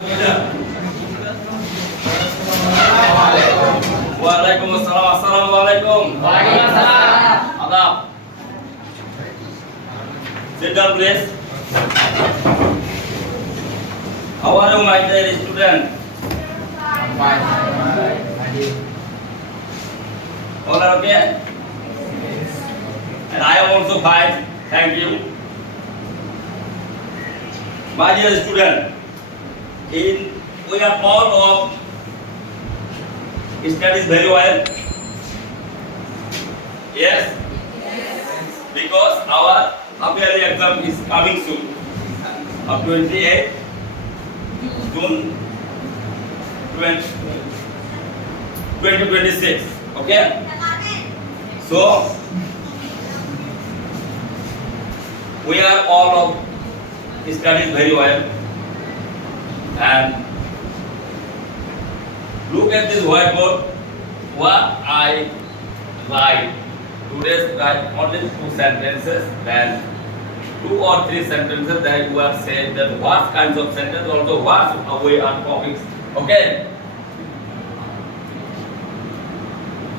वालेकुम अस्सलाम अस्सलाम वालेकुम वालेकुम अस्सलाम आदाब sit down please how are you my dear student all are okay and I am also fine thank you my dear student we are all of studies very well yes because our half-yearly exam is coming soon of 28 June 2026 okay so we are all of studies very well and look at this whiteboard. What I write today's write only 2 sentences, then 2 or 3 sentences that you are saying that what kinds of sentences also what we are topics. Okay.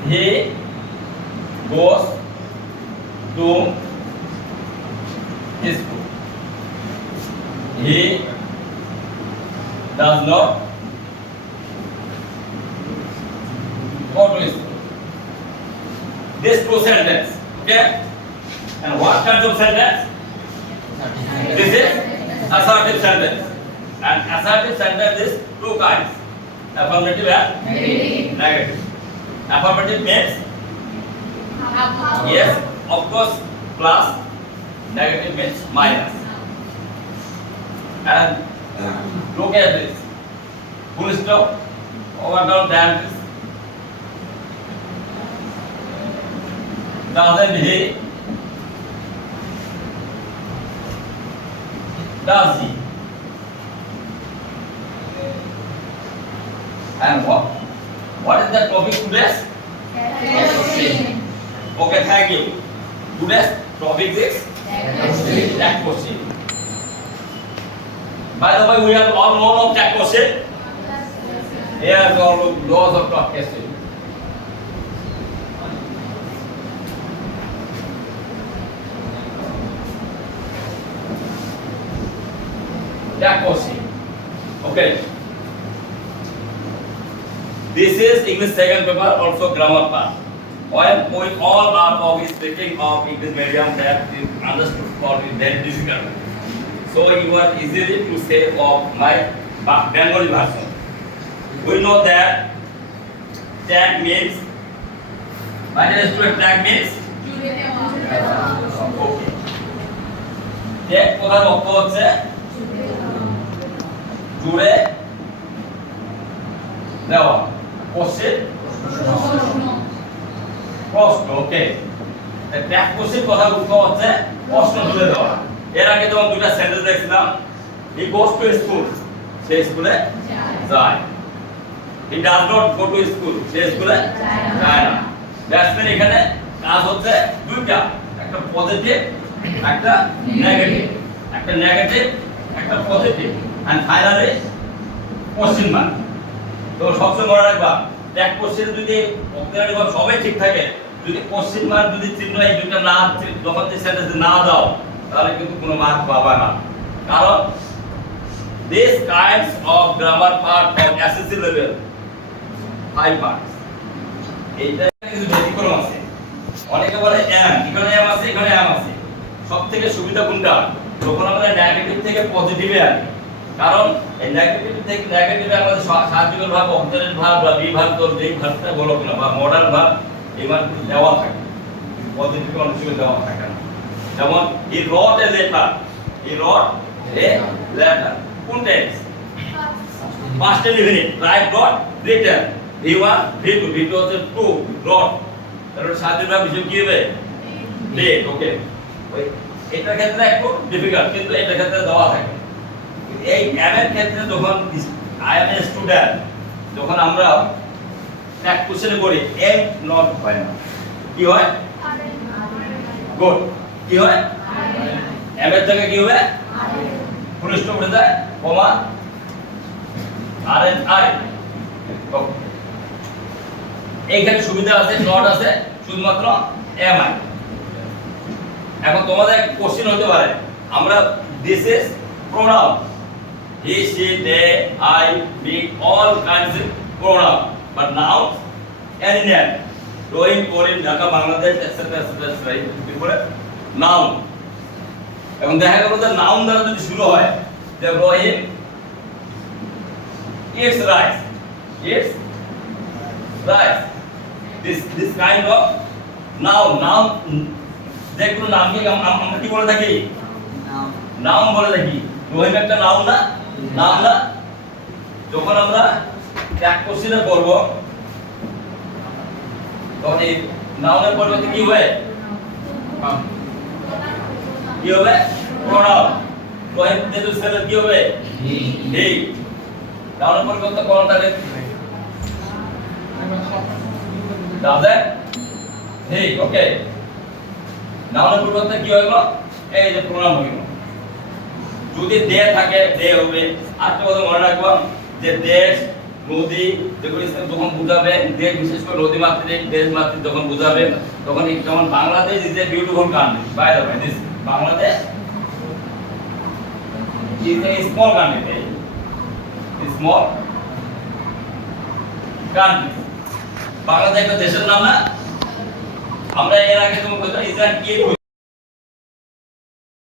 He goes to his school. He does not go to his school. This 2 sentences, okay? And what kinds of sentence? This is assertive sentence. And assertive sentence is 2 kinds, affirmative and negative. Affirmative means yes, of course, plus. Negative means minus. And look at this. Full stop. Over down than this. Doesn't he? Does he? And what is the topic today? Okay, thank you. Today's topic is tag question. By the way, we have all known of tag question. Here's all laws of tag question. Tag question. Okay. This is English second paper, also grammar part. When we all are of speaking of English medium, that is understood for me very difficult. So you are easily to say of my Bengali version. We know that tag means. My dear student, tag means. Okay. Tag প্রধান অর্থ হচ্ছে জুড়ে দেওয়া কোশ্চেন প্রশ্ন ওকে tag question কথা উত্তর হচ্ছে প্রশ্ন জুড়ে দেওয়া এর আগে যখন দুটো সেন্টেন্স দেখছিলাম হি গোস টু স্কুল সে স্কুলে যায় he does not go to school সে স্কুলে যায় না দ্যাটস মিন এখানে কাজ হচ্ছে দুইটা একটা পজিটিভ একটা নেগেটিভ একটা positive and finally question mark তো সবসময় মনে রাখবা ট্যাগ কোশ্চেন যদি অক্সিলারি ভার্ব সবই ঠিক থাকে যদি কোশ্চেন মার্ক যদি চিহ্ন এই দুটো না যখন যে সেন্টেন্সে না দাও তাহলে কিন্তু কোনো মার্ক পাবা না কারণ this kinds of grammar part of SSC level 5 marks এইটা কিছু ব্যতিক্রম আছে অনেকে বলে এম এখানে এম আছে এখানে এম আছে সবথেকে সুবিধা কোনটা যখন আমরা নেগেটিভ থেকে পজিটিভে আনি কারণ এই নেগেটিভ থেকে নেগেটিভে আমাদের সাহায্যকারী ভাব অক্সিলারি ভাব বা বিভাগ তো যেই ভাবটা বলো না বা মডাল ভাব এবার দেওয়া থাকে পজিটিভ অনুসারে দেওয়া থাকে না যেমন হি রট এ লেটার কোন টেন্স পাস্ট ইনডিফিনিট রাইট রট রিটেন v1 v2 v2 হচ্ছে টু রট তাহলে সাহায্যকারী ভাব হিসেবে কি হবে ডিড ওকে ওই এটা ক্ষেত্রে একটু ডিফিকাল্ট কিন্তু এটা ক্ষেত্রে দেওয়া থাকে এই এম এর ক্ষেত্রে যখন আই এম এ স্টুডেন্ট যখন আমরা ট্যাগ কোশ্চেন করি এম নট হয় না কি হয় গুড কি হয় এম এর জায়গায় কি হবে ফুল স্টপ উঠে যায় কমা আর এন আই। এইখানে সুবিধা আছে, নট আছে, শুধুমাত্র এম আই। এখন তোমাদের কোশ্চেন হতে পারে, আমরা this is pronoun, he she they I we all kinds of pronoun, but noun any name, Rohit, Karim, Dhaka, Bangladesh etcetera etcetera, এরপরে নাউন। এখন দেখা গেল যে নাউন দ্বারা যদি শুরু হয়, যে রহিম eats rice, eats rice, this kind of noun যে কোনো নামকে আমরা কি বলে থাকি? নাউন বলে থাকি। রহিম একটা নাউন না? নাম না? যখন আমরা এক কোশ্চেনে করব তখন এই নাউনের পরিবর্তে কি হবে? কি হবে? প্রোনাউন। রহিম যেহেতু ছেলে কি হবে? হি। নাউনের পরিবর্তে কোনটা রে? Does it? হি, ওকে। নাউনের পরিবর্তে কি হলো? এই যে প্রোনাউন হলো। যদি দে থাকে দে হবে। আরেকটা কথা মনে রাখবা যে দেশ, নদী যেগুলো যখন বুঝাবে, দেশ বিশেষ করে নদী মাতৃক, দেশ মাতৃক যখন বুঝাবে, তখন যেমন Bangladesh is a beautiful country, by the way, this Bangladesh is a small country, small country. Bangladesh একটা দেশের নাম না? আমরা এর আগে তোমাকে ইজ অ্যান